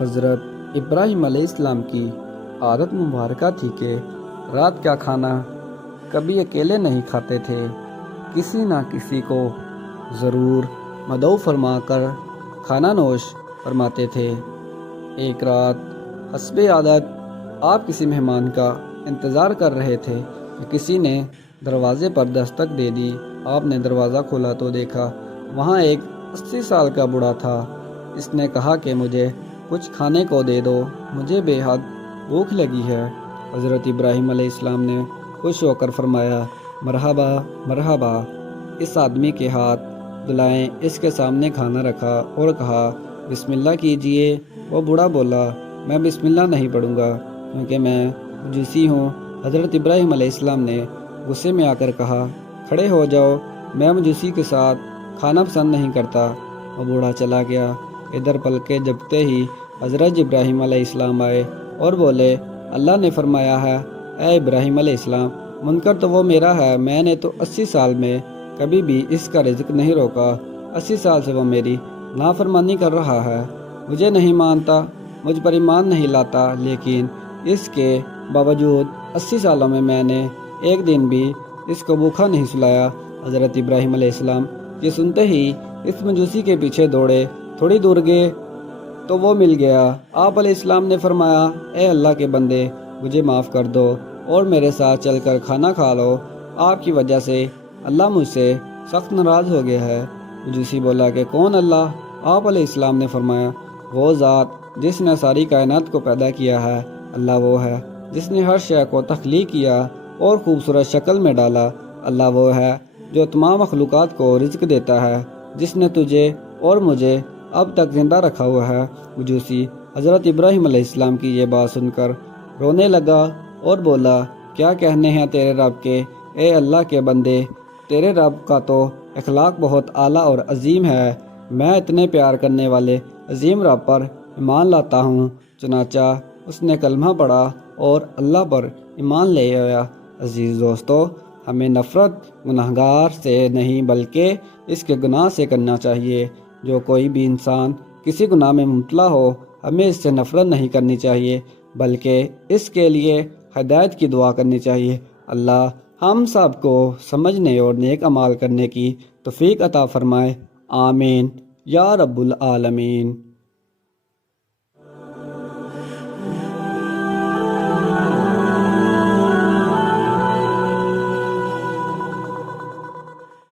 حضرت ابراہیم علیہ السلام کی عادت مبارکہ تھی کہ رات کا کھانا کبھی اکیلے نہیں کھاتے تھے، کسی نہ کسی کو ضرور مدعو فرما کر کھانا نوش فرماتے تھے۔ ایک رات حسب عادت آپ کسی مہمان کا انتظار کر رہے تھے کہ کسی نے دروازے پر دستک دے دی۔ آپ نے دروازہ کھولا تو دیکھا وہاں ایک 80 سال کا بوڑھا تھا۔ اس نے کہا کہ مجھے کچھ کھانے کو دے دو، مجھے بے حد بھوک لگی ہے۔ حضرت ابراہیم علیہ السلام نے خوش ہو کر فرمایا، مرحبا مرحبا، اس آدمی کے ہاتھ دلائیں۔ اس کے سامنے کھانا رکھا اور کہا بسم اللہ کیجئے۔ وہ بوڑھا بولا، میں بسم اللہ نہیں پڑھوں گا کیونکہ میں مجوسی ہوں۔ حضرت ابراہیم علیہ السلام نے غصے میں آ کر کہا، کھڑے ہو جاؤ، میں مجوسی کے ساتھ کھانا پسند نہیں کرتا۔ وہ بوڑھا چلا گیا۔ ادھر پلکیں جھپکتے ہی حضرت ابراہیم علیہ السلام آئے اور بولے، اللہ نے فرمایا ہے اے ابراہیم علیہ السلام، منکر تو وہ میرا ہے، میں نے تو 80 سال میں کبھی بھی اس کا رزق نہیں روکا۔ 80 سال سے وہ میری نافرمانی کر رہا ہے، مجھے نہیں مانتا، مجھ پر ایمان نہیں لاتا، لیکن اس کے باوجود 80 سالوں میں نے ایک دن بھی اس کو بھوکا نہیں سلایا۔ حضرت ابراہیم علیہ السلام یہ سنتے ہی اس مجوسی کے پیچھے دوڑے، تھوڑی دور گئے تو وہ مل گیا۔ آپ علیہ السلام نے فرمایا، اے اللہ کے بندے، مجھے معاف کر دو اور میرے ساتھ چل کر کھانا کھا لو، آپ کی وجہ سے اللہ مجھ سے سخت ناراض ہو گیا ہے۔ مجوسی بولا کہ کون اللہ؟ آپ علیہ السلام نے فرمایا، وہ ذات جس نے ساری کائنات کو پیدا کیا ہے، اللہ وہ ہے جس نے ہر شے کو تخلیق کیا اور خوبصورت شکل میں ڈالا، اللہ وہ ہے جو تمام مخلوقات کو رزق دیتا ہے، جس نے تجھے اور مجھے اب تک زندہ رکھا ہوا ہے۔ مجوسی حضرت ابراہیم علیہ السلام کی یہ بات سن کر رونے لگا اور بولا، کیا کہنے ہیں تیرے رب کے، اے اللہ کے بندے، تیرے رب کا تو اخلاق بہت اعلیٰ اور عظیم ہے، میں اتنے پیار کرنے والے عظیم رب پر ایمان لاتا ہوں۔ چنانچہ اس نے کلمہ پڑھا اور اللہ پر ایمان لے آیا۔ عزیز دوستو، ہمیں نفرت گناہگار سے نہیں بلکہ اس کے گناہ سے کرنا چاہیے۔ جو کوئی بھی انسان کسی گناہ میں مبتلا ہو، ہمیں اس سے نفرت نہیں کرنی چاہیے بلکہ اس کے لیے ہدایت کی دعا کرنی چاہیے۔ اللہ ہم سب کو سمجھنے اور نیک اعمال کرنے کی توفیق عطا فرمائے، آمین یا رب العالمین۔